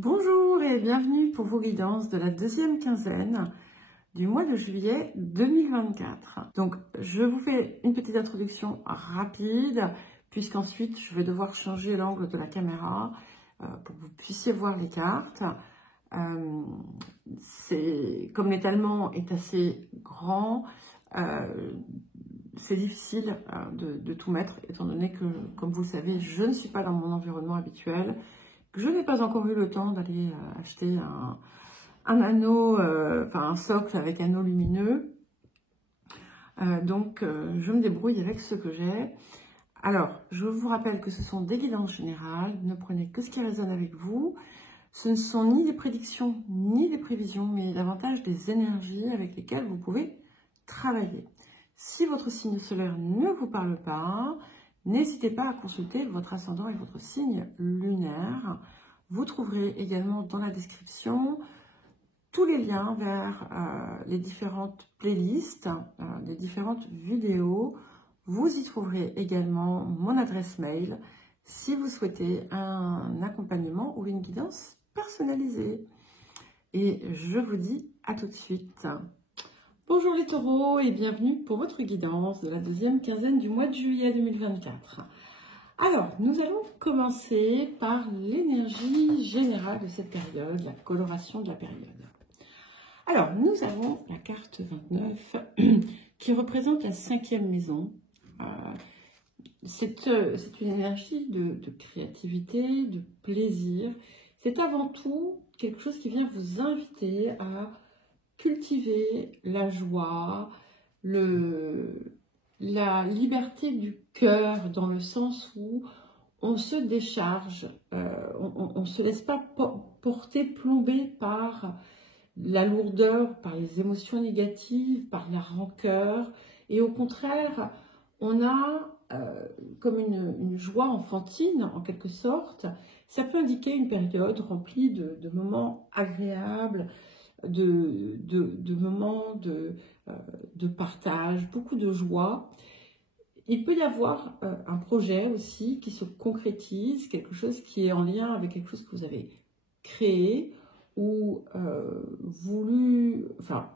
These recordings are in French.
Bonjour et bienvenue pour vos guidances de la deuxième quinzaine du mois de juillet 2024. Donc, je vous fais une petite introduction rapide, puisqu'ensuite, je vais devoir changer l'angle de la caméra pour que vous puissiez voir les cartes. Comme l'étalement est assez grand, c'est difficile de tout mettre, étant donné que, comme vous le savez, je ne suis pas dans mon environnement habituel. Je n'ai pas encore eu le temps d'aller acheter un anneau, un socle avec anneau lumineux. Donc, je me débrouille avec ce que j'ai. Alors, je vous rappelle que ce sont des guidances générales. Ne prenez que ce qui résonne avec vous. Ce ne sont ni des prédictions, ni des prévisions, mais davantage des énergies avec lesquelles vous pouvez travailler. Si votre signe solaire ne vous parle pas, n'hésitez pas à consulter votre ascendant et votre signe lunaire. Vous trouverez également dans la description tous les liens vers les différentes playlists, les différentes vidéos. Vous y trouverez également mon adresse mail si vous souhaitez un accompagnement ou une guidance personnalisée. Et je vous dis à tout de suite. Bonjour les taureaux et bienvenue pour votre guidance de la deuxième quinzaine du mois de juillet 2024. Alors, nous allons commencer par l'énergie générale de cette période, la coloration de la période. Alors, nous avons la carte 29 qui représente la 5e maison. C'est une énergie de créativité, de plaisir. C'est avant tout quelque chose qui vient vous inviter à cultiver la joie, la liberté du cœur, dans le sens où on se décharge, on ne se laisse pas porter, plomber par la lourdeur, par les émotions négatives, par la rancœur, et au contraire, on a comme une joie enfantine, en quelque sorte. Ça peut indiquer une période remplie de moments agréables, de moments de partage, beaucoup de joie. Il peut y avoir un projet aussi qui se concrétise, quelque chose qui est en lien avec quelque chose que vous avez créé ou voulu,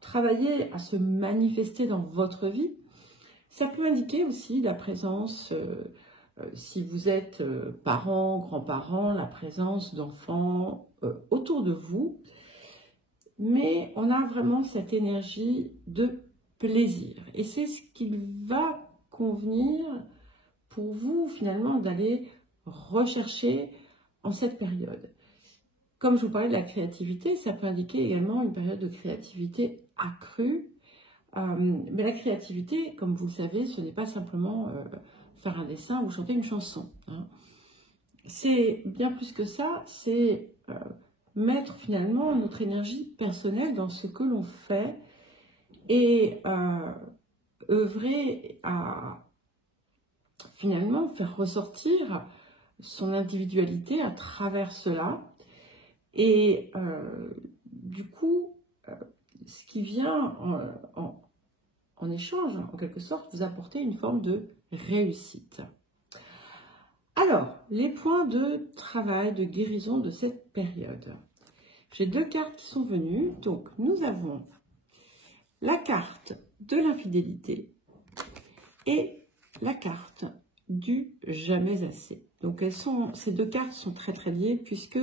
travailler à se manifester dans votre vie. Ça peut indiquer aussi la présence, si vous êtes parents, grands-parents, la présence d'enfants autour de vous. Mais on a vraiment cette énergie de plaisir. Et c'est ce qu'il va convenir pour vous, finalement, d'aller rechercher en cette période. Comme je vous parlais de la créativité, ça peut indiquer également une période de créativité accrue. Mais la créativité, comme vous le savez, ce n'est pas simplement faire un dessin ou chanter une chanson. Hein. C'est bien plus que ça, c'est mettre finalement notre énergie personnelle dans ce que l'on fait et œuvrer à finalement faire ressortir son individualité à travers cela. Et du coup, ce qui vient en échange, en quelque sorte, vous apporter une forme de réussite. Alors, les points de travail, de guérison de cette période. J'ai deux cartes qui sont venues. Donc, nous avons la carte de l'infidélité et la carte du jamais assez. Donc, ces deux cartes sont très très liées puisque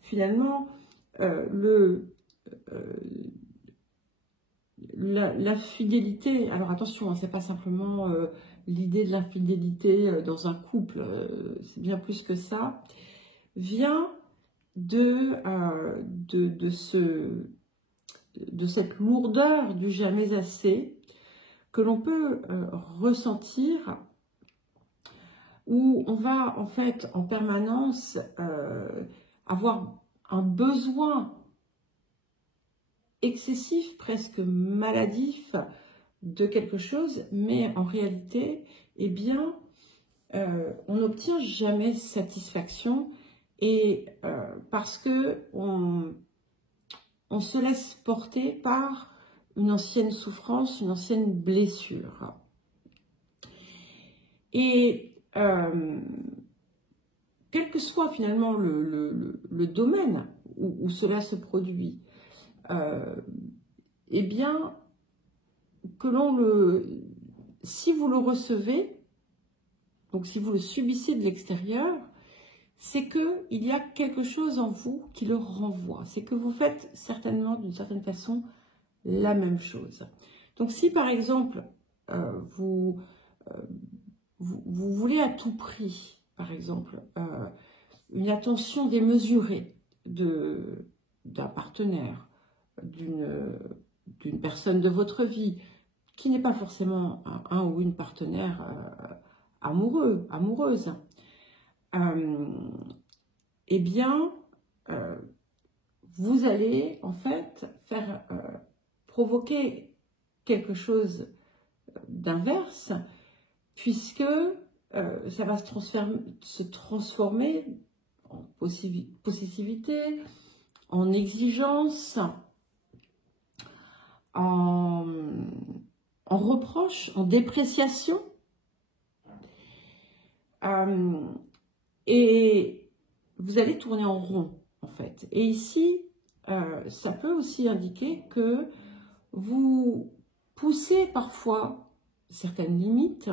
finalement, l'infidélité, alors attention, c'est pas simplement l'idée de l'infidélité dans un couple, c'est bien plus que ça, vient de cette lourdeur du jamais assez que l'on peut ressentir, où on va en fait en permanence avoir un besoin excessif, presque maladif de quelque chose, mais en réalité, eh bien, on n'obtient jamais satisfaction et parce que on se laisse porter par une ancienne souffrance, une ancienne blessure. Et quel que soit finalement le domaine où cela se produit, eh bien, si vous le recevez, donc si vous le subissez de l'extérieur, c'est qu'il y a quelque chose en vous qui le renvoie. C'est que vous faites certainement, d'une certaine façon, la même chose. Donc si par exemple, vous voulez à tout prix, par exemple, une attention démesurée d'un partenaire, d'une personne de votre vie, qui n'est pas forcément un ou une partenaire amoureuse, eh bien, vous allez en fait faire provoquer quelque chose d'inverse, puisque ça va se transformer en possessivité, en exigence, en reproche, en dépréciation. Et vous allez tourner en rond, en fait. Et ici, ça peut aussi indiquer que vous poussez parfois certaines limites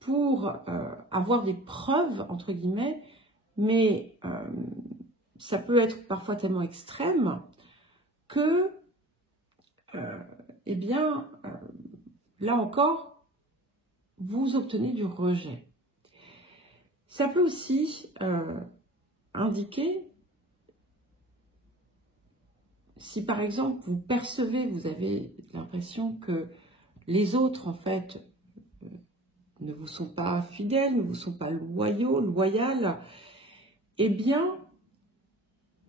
pour avoir des preuves, entre guillemets, mais ça peut être parfois tellement extrême que, eh bien, là encore, vous obtenez du rejet. Ça peut aussi indiquer, si par exemple vous percevez, vous avez l'impression que les autres en fait ne vous sont pas fidèles, ne vous sont pas loyales, eh bien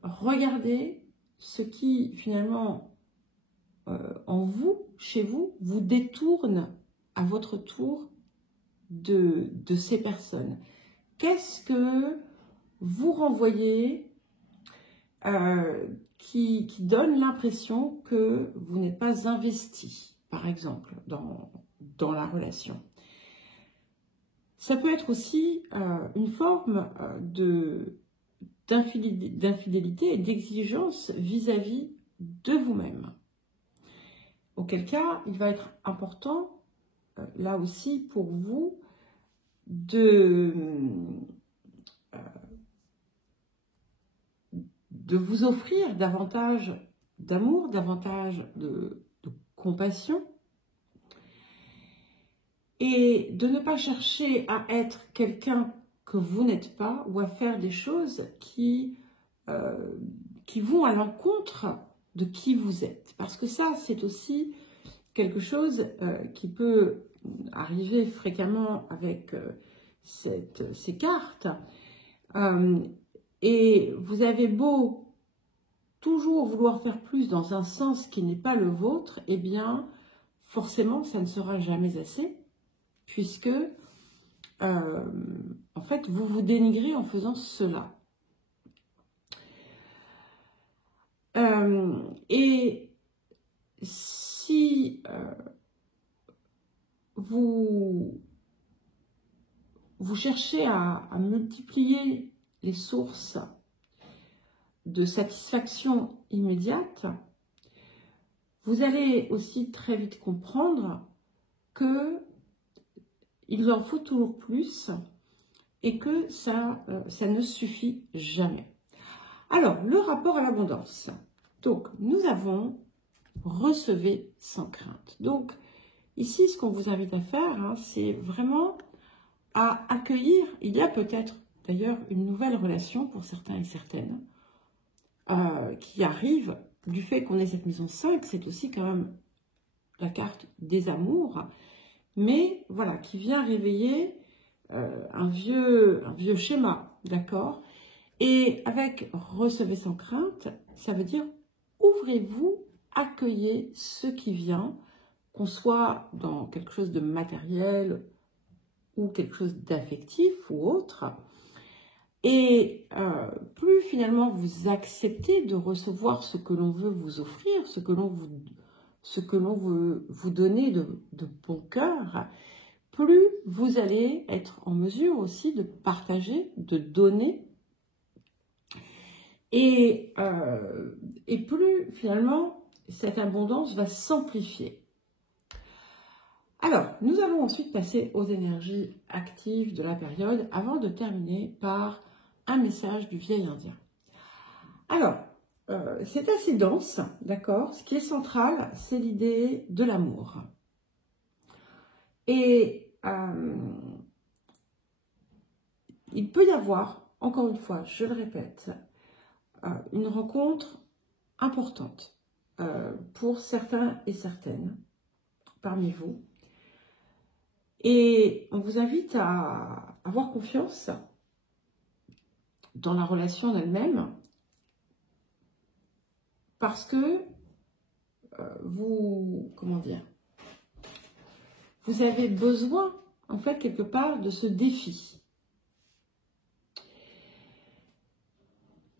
regardez ce qui finalement en vous, chez vous, vous détourne à votre tour de ces personnes. Qu'est-ce que vous renvoyez qui donne l'impression que vous n'êtes pas investi, par exemple, dans la relation? Ça peut être aussi une forme d'infidélité et d'exigence vis-à-vis de vous-même. Auquel cas, il va être important, là aussi, pour vous, de vous offrir davantage d'amour, davantage de compassion, et de ne pas chercher à être quelqu'un que vous n'êtes pas, ou à faire des choses qui vont à l'encontre de qui vous êtes. Parce que ça, c'est aussi quelque chose qui peut arriver fréquemment avec ces cartes. Et vous avez beau toujours vouloir faire plus dans un sens qui n'est pas le vôtre, eh bien, forcément, ça ne sera jamais assez, puisque, en fait, vous vous dénigrez en faisant cela. Et si vous cherchez à multiplier les sources de satisfaction immédiate, vous allez aussi très vite comprendre que il en faut toujours plus et que ça ne suffit jamais. Alors, le rapport à l'abondance. Donc, nous avons recevez sans crainte. Donc, ici, ce qu'on vous invite à faire, c'est vraiment à accueillir. Il y a peut-être d'ailleurs une nouvelle relation pour certains et certaines qui arrive du fait qu'on ait cette maison 5. C'est aussi quand même la carte des amours, mais voilà, qui vient réveiller un vieux schéma, d'accord? Et avec recevez sans crainte, ça veut dire ouvrez-vous, accueillez ce qui vient, qu'on soit dans quelque chose de matériel ou quelque chose d'affectif ou autre. Et plus finalement vous acceptez de recevoir ce que l'on veut vous offrir, ce que l'on veut vous donner de bon cœur, plus vous allez être en mesure aussi de partager, de donner, et plus finalement cette abondance va s'amplifier. Alors, nous allons ensuite passer aux énergies actives de la période avant de terminer par un message du vieil indien. Alors, c'est assez dense, d'accord? Ce qui est central, c'est l'idée de l'amour. Et il peut y avoir, encore une fois, je le répète, une rencontre importante pour certains et certaines parmi vous. Et on vous invite à avoir confiance dans la relation en elle-même parce que vous avez besoin, en fait, quelque part, de ce défi.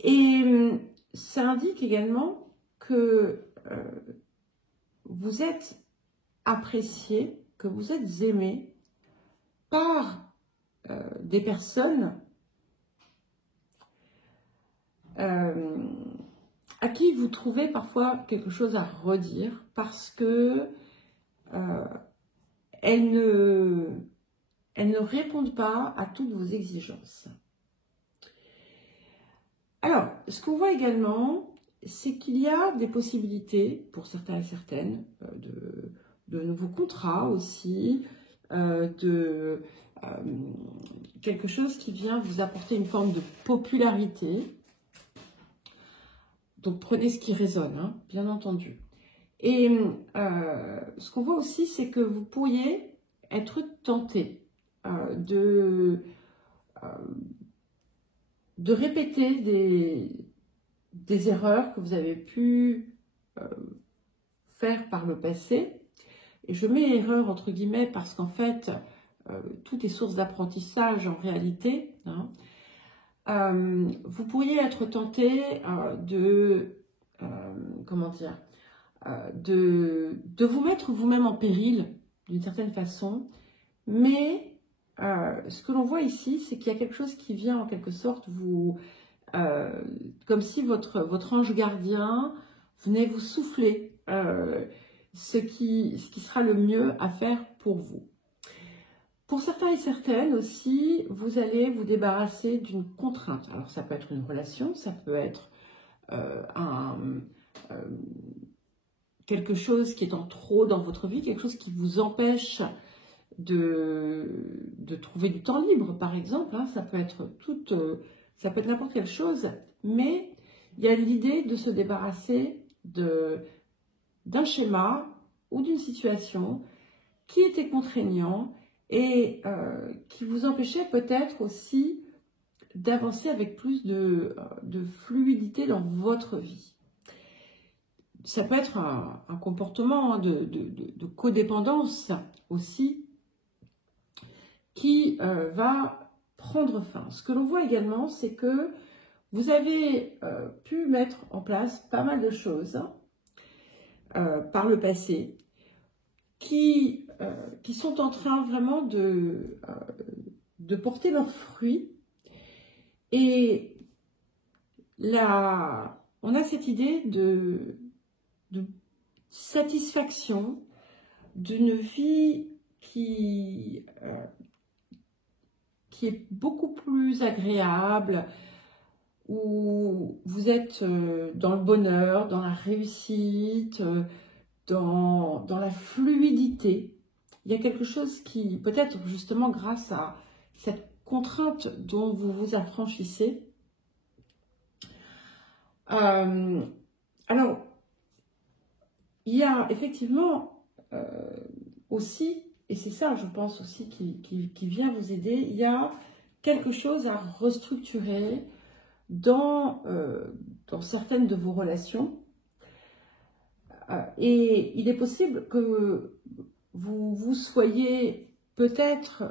Et ça indique également que vous êtes apprécié, que vous êtes aimé par des personnes à qui vous trouvez parfois quelque chose à redire parce que elles ne répondent pas à toutes vos exigences. Alors, ce qu'on voit également, c'est qu'il y a des possibilités, pour certains et certaines, de nouveaux contrats aussi, quelque chose qui vient vous apporter une forme de popularité. Donc, prenez ce qui résonne, hein, bien entendu. Et ce qu'on voit aussi, c'est que vous pourriez être tenté de répéter des erreurs que vous avez pu faire par le passé. Et je mets erreur entre guillemets parce qu'en fait, tout est source d'apprentissage en réalité. Hein. Vous pourriez être tenté de vous mettre vous-même en péril d'une certaine façon, mais ce que l'on voit ici, c'est qu'il y a quelque chose qui vient en quelque sorte vous, comme si votre ange gardien venait vous souffler ce qui sera le mieux à faire pour vous. Pour certains et certaines aussi, vous allez vous débarrasser d'une contrainte. Alors ça peut être une relation, ça peut être quelque chose qui est en trop dans votre vie, quelque chose qui vous empêche de trouver du temps libre, par exemple. Hein, ça peut être n'importe quelle chose, mais il y a l'idée de se débarrasser d'un schéma ou d'une situation qui était contraignant et qui vous empêchait peut-être aussi d'avancer avec plus de fluidité dans votre vie. Ça peut être un comportement de codépendance aussi qui va prendre fin. Ce que l'on voit également, c'est que vous avez pu mettre en place pas mal de choses par le passé qui sont en train vraiment de porter leurs fruits. Et là, on a cette idée de satisfaction d'une vie qui est beaucoup plus agréable, où vous êtes dans le bonheur, dans la réussite, dans la fluidité. Il y a quelque chose qui, peut-être justement grâce à cette contrainte dont vous vous affranchissez. Alors, il y a effectivement aussi, et c'est ça je pense aussi qui vient vous aider, il y a quelque chose à restructurer dans certaines de vos relations. Et il est possible que vous soyez peut-être,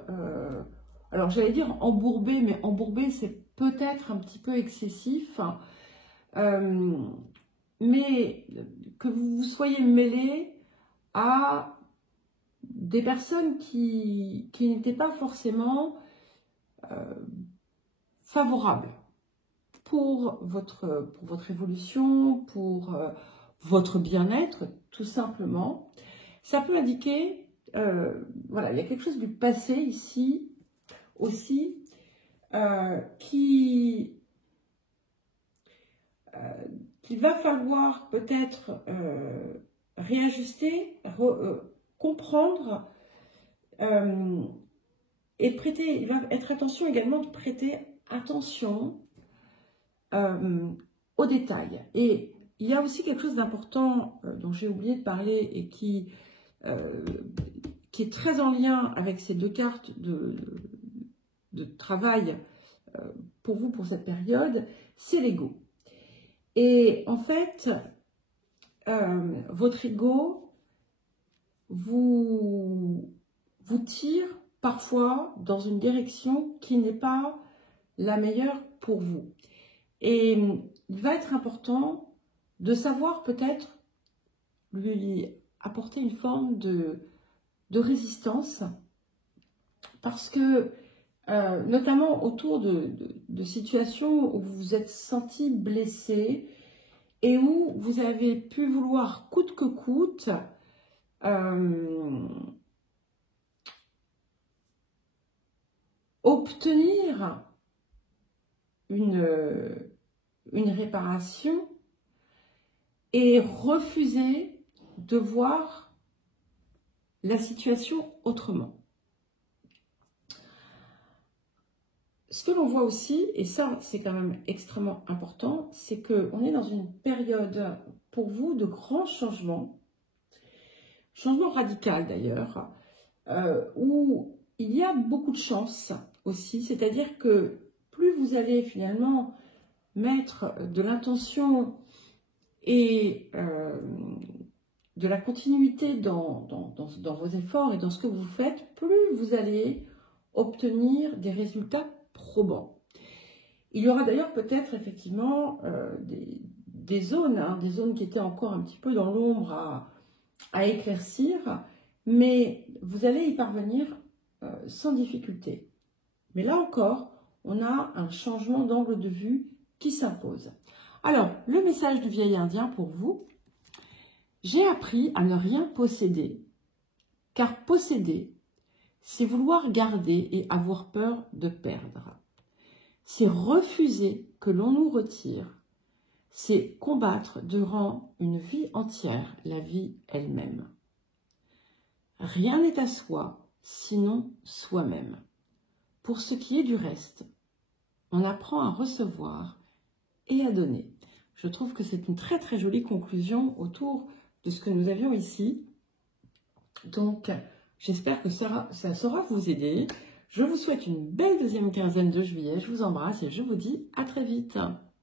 alors j'allais dire embourbé, mais embourbé c'est peut-être un petit peu excessif, mais que vous soyez mêlé à des personnes qui n'étaient pas forcément favorables pour votre évolution, pour votre bien-être, tout simplement. Ça peut indiquer, voilà, il y a quelque chose du passé ici aussi qu'il va falloir peut-être réajuster, comprendre et prêter, il va être attention également de prêter attention aux détails. Et il y a aussi quelque chose d'important dont j'ai oublié de parler et qui est très en lien avec ces deux cartes de travail pour vous, pour cette période, c'est l'ego. Et en fait, votre ego vous tire parfois dans une direction qui n'est pas la meilleure pour vous. Et il va être important de savoir peut-être lui apporter une forme de résistance, parce que notamment autour de situations où vous vous êtes senti blessé et où vous avez pu vouloir coûte que coûte obtenir une réparation et refuser de voir la situation autrement. Ce que l'on voit aussi, et ça c'est quand même extrêmement important, c'est qu'on est dans une période pour vous de grands changements, changement radical d'ailleurs, où il y a beaucoup de chance aussi, c'est-à-dire que plus vous allez finalement mettre de l'intention et de la continuité dans vos efforts et dans ce que vous faites, plus vous allez obtenir des résultats probants. Il y aura d'ailleurs peut-être effectivement des zones qui étaient encore un petit peu dans l'ombre à éclaircir, mais vous allez y parvenir sans difficulté. Mais là encore, on a un changement d'angle de vue qui s'impose. Alors, le message du vieil indien pour vous: j'ai appris à ne rien posséder, car posséder, c'est vouloir garder et avoir peur de perdre. C'est refuser que l'on nous retire. C'est combattre durant une vie entière la vie elle-même. Rien n'est à soi, sinon soi-même. Pour ce qui est du reste, on apprend à recevoir et à donner. Je trouve que c'est une très très jolie conclusion autour de ce que nous avions ici. Donc, j'espère que ça saura vous aider. Je vous souhaite une belle deuxième quinzaine de juillet. Je vous embrasse et je vous dis à très vite.